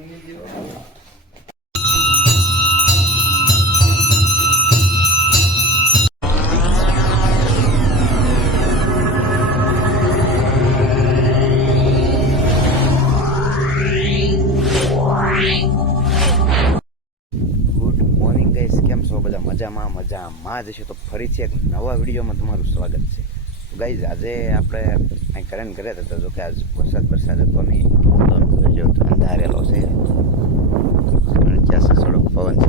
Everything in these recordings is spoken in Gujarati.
કેમ છો બધા? મજામાં જશે તો ફરીથી એક નવા વિડીયોમાં તમારું સ્વાગત છે. તો ગાઈઝ આજે આપણે અહીં ઘરે ઘરે હતા, જો કે આજ વરસાદ હતો નહીં, જો અંધારેલો છે અને ચાસે થોડોક પવન છે.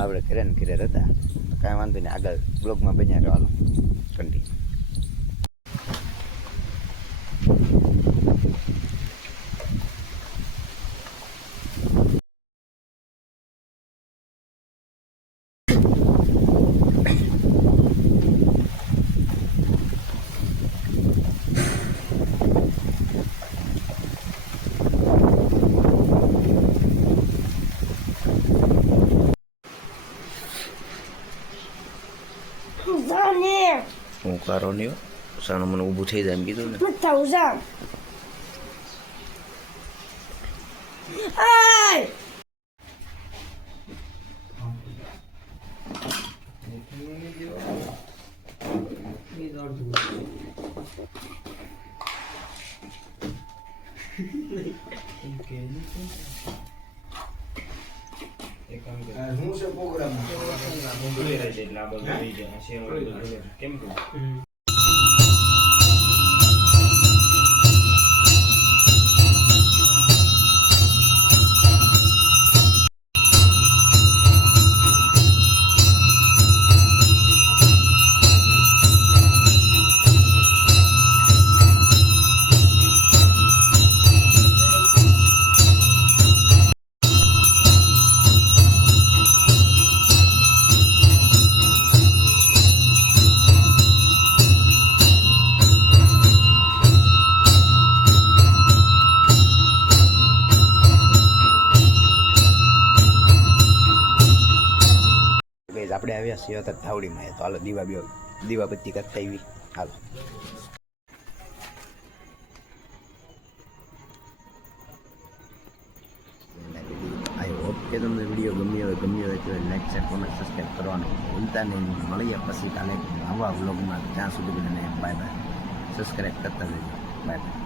આપણે ઘરે હતા, કાંઈ વાંધો નહીં, આગળ બ્લોગમાં બન્યા રહેવાનું કન્ટિન્યુ. હું કારો નહીં સાનો મને ઊભું થઈ જાય એમ કીધું ને. હું છે પ્રોગ્રામ કેમ આપણે આવ્યા છીએ અત્યારે ધાવડીમાં, તો હાલો દીવાબત્તી કરતા આવી. હાલો આઈ હોપ કે તમને વિડીયો ગમ્યો હોય તો લાઈક શેર કોમેન્ટ સબસ્ક્રાઈબ કરવાનું ભૂલતા નહીં. મળીએ પછી કાલે નવા વ્લોગમાં. ત્યાં સુધી બધાને બાય બાય. સબસ્ક્રાઈબ કરતા જજો. Bye bye.